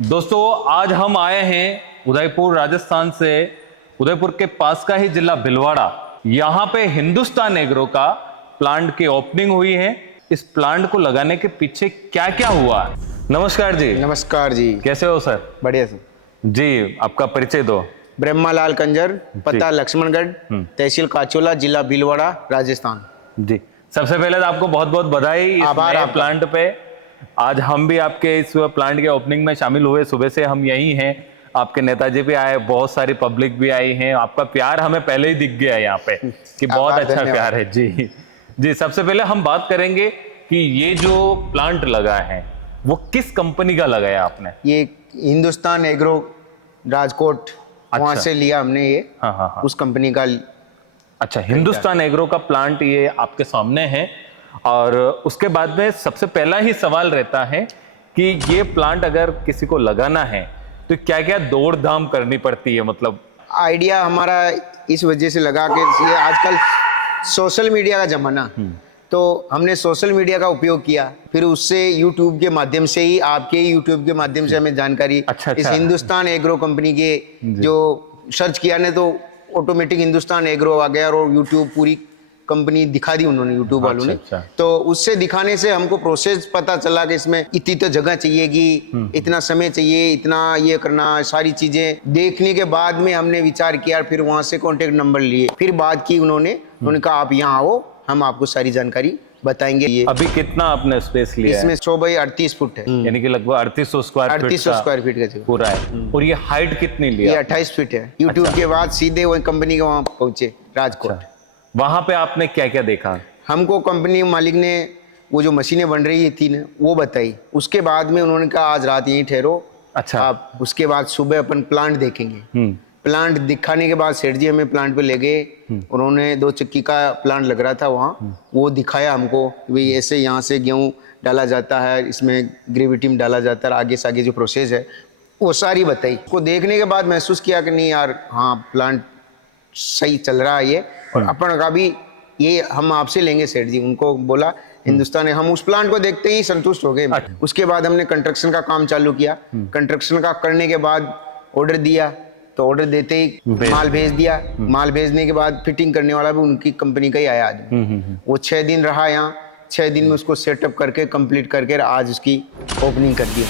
दोस्तों आज हम आए हैं उदयपुर राजस्थान से। उदयपुर के पास का ही जिला भिलवाड़ा, यहाँ पे हिंदुस्तान एग्रो का प्लांट की ओपनिंग हुई है। इस प्लांट को लगाने के पीछे क्या क्या हुआ। नमस्कार जी। नमस्कार जी। कैसे हो सर? बढ़िया सर जी, आपका परिचय दो। ब्रह्मालाल कंजर, पता लक्ष्मणगढ़, तहसील काचोला, जिला भीलवाड़ा, राजस्थान। जी, सबसे पहले तो आपको बहुत बहुत बधाई इस आभार नए आपका। प्लांट पे। आज हम भी आपके इस प्लांट के ओपनिंग में शामिल हुए। सुबह से हम यहीं हैं। आपके नेताजी भी आए, बहुत सारी पब्लिक भी आई है। आपका प्यार हमें पहले ही दिख गया यहाँ पे कि बहुत आभार, अच्छा धन्यवाद। प्यार है। जी जी, सबसे पहले हम बात करेंगे कि ये जो प्लांट लगा है वो किस कंपनी का लगाया आपने? ये हिंदुस्तान एग्रो राजकोट, वहाँ अच्छा। से लिया हमने ये। हाँ हाँ हाँ। उस कंपनी का। अच्छा, हिंदुस्तान एग्रो का प्लांट ये आपके सामने है। और उसके बाद में सबसे पहला ही सवाल रहता है कि ये प्लांट अगर किसी को लगाना है तो क्या क्या दौड़ धाम करनी पड़ती है? मतलब आइडिया हमारा इस वजह से लगा कि ये आजकल सोशल मीडिया का जमाना, तो हमने सोशल मीडिया का उपयोग किया। फिर उससे यूट्यूब के माध्यम से ही, आपके यूट्यूब के माध्यम से हमें जानकारी अच्छा। इस हिंदुस्तान एग्रो कंपनी के जो सर्च किया ने तो ऑटोमेटिक हिंदुस्तान एग्रो आ गया और यूट्यूब पूरी कंपनी दिखा दी उन्होंने, यूट्यूब वालों ने। अच्छा। तो उससे दिखाने से हमको प्रोसेस पता चला कि इसमें इतनी तो जगह चाहिएगी, इतना समय चाहिए, इतना ये करना, सारी चीजें देखने के बाद में हमने विचार किया। फिर वहां से कॉन्टेक्ट नंबर लिए, फिर बात की उन्होंने कहा आप यहाँ आओ, हम आपको सारी जानकारी बताएंगे। ये अभी कितना आपने स्पेस लिया इसमें है? 100 बाई 38 फुट है, यानी कि लगभग 3800 स्क्वायर फीट 3800 स्क्वायर फीट का जगह। पूरा है। और ये हाइट कितनी ये लिया? 28 फीट है। यूट्यूब के बाद सीधे वही कंपनी के वहां पहुंचे, राजकोट। वहां पे आपने क्या क्या देखा? हमको कंपनी मालिक ने वो जो मशीनें बन रही थी ना वो बताई। उसके बाद में उन्होंने कहा आज रात यहीं ठहरो, अच्छा। आप उसके बाद सुबह अपन प्लांट देखेंगे। प्लांट दिखाने के बाद सेठ जी हमें प्लांट पे ले गए। उन्होंने 2 चक्की का प्लांट लग रहा था वहाँ, वो दिखाया हमको कि भाई ऐसे यहाँ से गेहूँ डाला जाता है, इसमें ग्रेविटी में डाला जाता है, आगे से आगे जो प्रोसेस है वो सारी बताई। को देखने के बाद महसूस किया कि नहीं यार, हाँ प्लांट सही चल रहा है ये। और अपन का भी ये हम आपसे लेंगे सेठ जी, उनको बोला हिंदुस्तान है। हम उस प्लांट को देखते ही संतुष्ट हो गए। उसके बाद हमने कंस्ट्रक्शन का काम चालू किया। कंस्ट्रक्शन का करने के बाद ऑर्डर दिया, तो ऑर्डर देते ही माल भेज दिया। माल भेजने के बाद फिटिंग करने वाला भी उनकी कंपनी का ही आया आदमी। वो 6 दिन रहा यहाँ। 6 दिन में उसको सेटअप करके कंप्लीट करके आज उसकी ओपनिंग कर दी।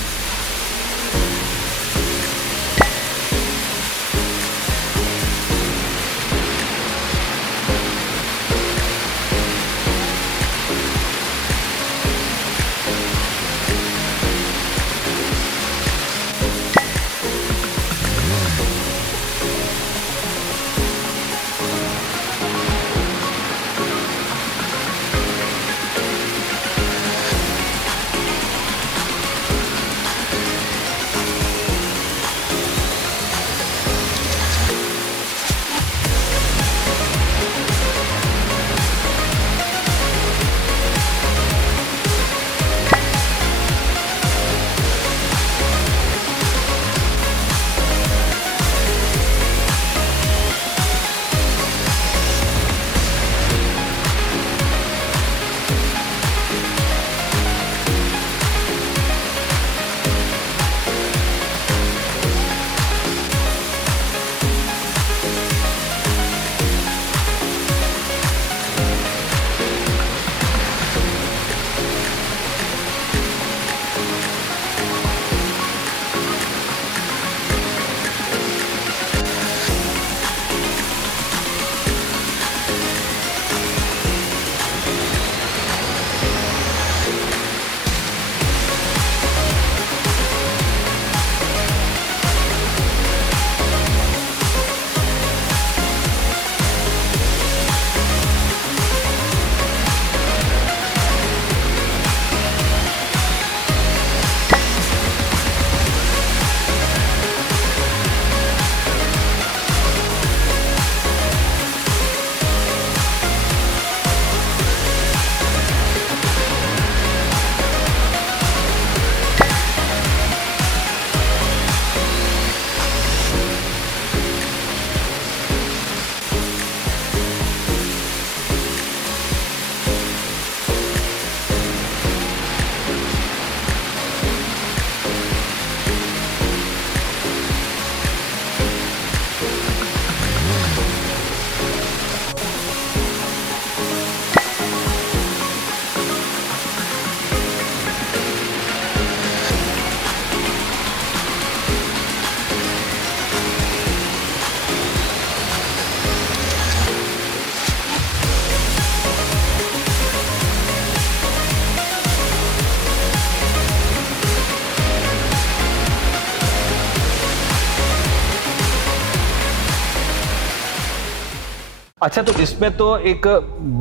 अच्छा, तो इसमें तो एक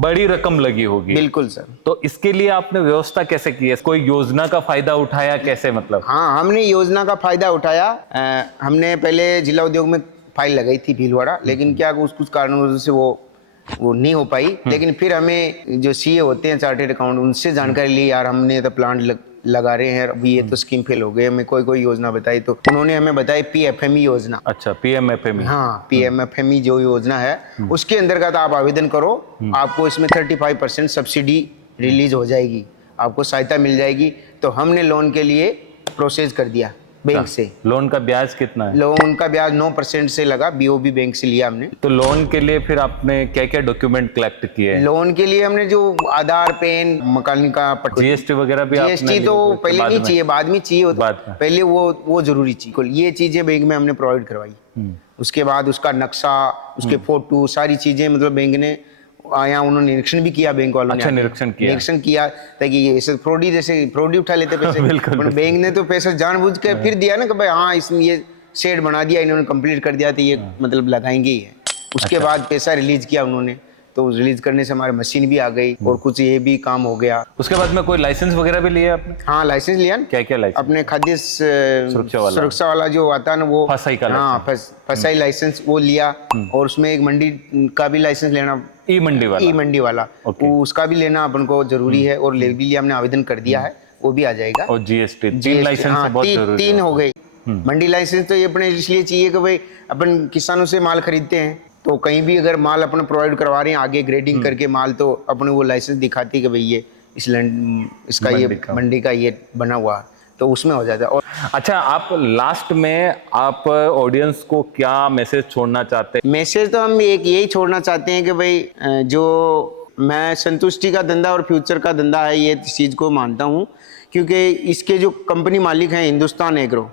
बड़ी रकम लगी होगी। बिल्कुल सर। तो इसके लिए आपने व्यवस्था कैसे की है? कोई योजना का फायदा उठाया कैसे, मतलब? हाँ, हमने योजना का फायदा उठाया। हमने पहले जिला उद्योग में फाइल लगाई थी भीलवाड़ा, लेकिन क्या कुछ कुछ कारणों से वो नहीं हो पाई। लेकिन फिर हमें जो सीए होते हैं चार्टेड अकाउंट, उनसे जानकारी ली, यार हमने तो प्लांट लगा रहे हैं, अभी ये तो स्कीम फेल हो गई, हमें कोई योजना बताई, तो उन्होंने हमें बताई पीएफएमई योजना। अच्छा, पीएमएफएमई। हाँ, पीएमएफएमई जो योजना है, उसके अंतर्गत आप आवेदन करो, आपको इसमें 35% सब्सिडी रिलीज हो जाएगी, आपको सहायता मिल जाएगी। तो हमने लोन के लिए प्रोसेस कर दिया बैंक से। लोन का ब्याज कितना है? लोन का ब्याज 9% से लगा, बीओबी बैंक से लिया हमने। तो लोन के लिए फिर आपने क्या क्या डॉक्यूमेंट कलेक्ट किए हैं? लोन के लिए हमने जो आधार, पैन, मकान का पट्टा, जीएसटी वगैरह भी आपने जीएसटी तो लिए? पहले नहीं चाहिए, बाद में चाहिए होता, बाद में। पहले वो जरूरी चीज, ये चीजें बैंक में हमने प्रोवाइड करवाई। उसके बाद उसका नक्शा, उसके फोटो, सारी चीजें मतलब बैंक ने आया, उन्होंने निरीक्षण भी किया, बैंक वालों ने। अच्छा, निरीक्षण किया ताकि ये ऐसे फ्रॉडी उठा लेते पैसे। बिल्कुल। बैंक ने तो पैसा जानबूझ के फिर दिया ना कि भाई हाँ, इसमें ये शेड बना दिया, इन्होंने कंप्लीट कर दिया, तो ये मतलब लगाएंगे ही है। उसके बाद पैसा रिलीज किया उन्होंने, तो रिलीज करने से हमारी मशीन भी आ गई और कुछ ये भी काम हो गया। उसके बाद में कोई लाइसेंस वगैरह भी लिया आपने? हाँ, लाइसेंस लिया ना। क्या क्या लाइसेंस? अपने खाद्य सुरक्षा वाला जो आता है ना, वो फसाई का हाँ, फसाई लाइसेंस वो लिया। और उसमें एक मंडी का भी लाइसेंस लेना, ई मंडी वाला वो उसका भी लेना अपन को जरूरी है, और ले भी लिया हमने, आवेदन कर दिया है, वो भी आ जाएगा। और जीएसटी, 3 लाइसेंस बहुत जरूरी है। 3 हो गई। मंडी लाइसेंस तो ये अपने इसलिए चाहिए कि भाई अपन किसानों से माल खरीदते हैं, तो कहीं भी अगर माल अपने प्रोवाइड करवा रहे हैं आगे ग्रेडिंग करके माल, तो अपने वो लाइसेंस दिखाती है कि भाई ये इसका ये मंडी का ये बना हुआ, तो उसमें हो जाता है। और अच्छा, आप लास्ट में आप ऑडियंस को क्या मैसेज छोड़ना चाहते हैं? मैसेज तो हम एक यही छोड़ना चाहते हैं कि भाई जो मैं संतुष्टि का धंधा और फ्यूचर का धंधा है, ये चीज़ को मानता हूँ, क्योंकि इसके जो कंपनी मालिक हैं हिंदुस्तान एग्रो,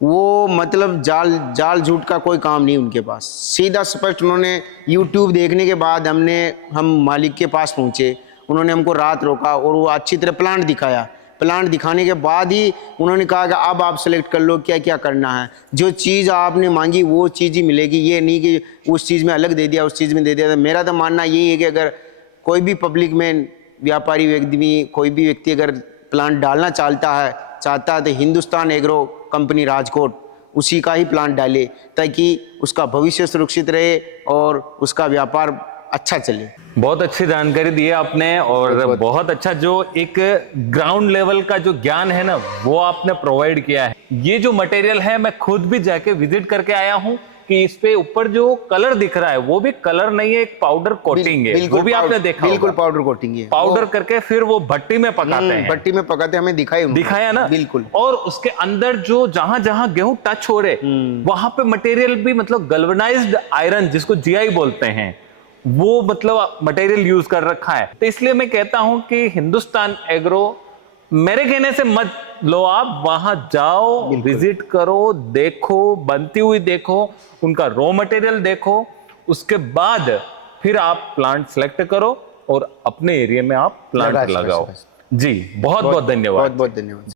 वो मतलब जाल झूठ का कोई काम नहीं उनके पास, सीधा स्पष्ट। उन्होंने यूट्यूब देखने के बाद हम मालिक के पास पहुँचे, उन्होंने हमको रात रोका और वो अच्छी तरह प्लांट दिखाया। प्लांट दिखाने के बाद ही उन्होंने कहा कि अब आप सेलेक्ट कर लो क्या क्या करना है, जो चीज़ आपने मांगी वो चीज़ ही मिलेगी, ये नहीं कि उस चीज़ में अलग दे दिया, उस चीज़ में दे दिया। तो मेरा तो मानना यही है कि अगर कोई भी पब्लिक में व्यापारी व्यक्ति, कोई भी व्यक्ति अगर प्लांट डालना चाहता है तो हिंदुस्तान एग्रो कंपनी राजकोट उसी का ही प्लांट डाले, ताकि उसका भविष्य सुरक्षित रहे और उसका व्यापार अच्छा चले। बहुत अच्छी जानकारी दी है आपने, और बहुत अच्छा जो एक ग्राउंड लेवल का जो ज्ञान है ना, वो आपने प्रोवाइड किया है। ये जो मटेरियल है, मैं खुद भी जाके विजिट करके आया हूँ कि इस पे ऊपर जो कलर दिख रहा है वो भी कलर नहीं है, एक पाउडर कोटिंग है, वो भी आपने देखा? बिल्कुल पाउडर कोटिंग है, पाउडर करके फिर वो भट्टी में पकाते हैं। भट्टी में पकाते, हमें दिखाया ना। बिल्कुल। और उसके अंदर जो जहां जहां गेहूं टच हो रहे, वहां पे मटेरियल भी मतलब गैल्वेनाइज्ड आयरन, जिसको जीआई बोलते हैं, वो मतलब मटेरियल यूज कर रखा है। तो इसलिए मैं कहता हूं कि हिंदुस्तान एग्रो, मेरे कहने से मत लो, आप वहां जाओ, विजिट करो, देखो, बनती हुई देखो, उनका रॉ मटेरियल देखो, उसके बाद फिर आप प्लांट सेलेक्ट करो और अपने एरिया में आप प्लांट लगाओ। जी, बहुत बहुत धन्यवाद। बहुत बहुत धन्यवाद।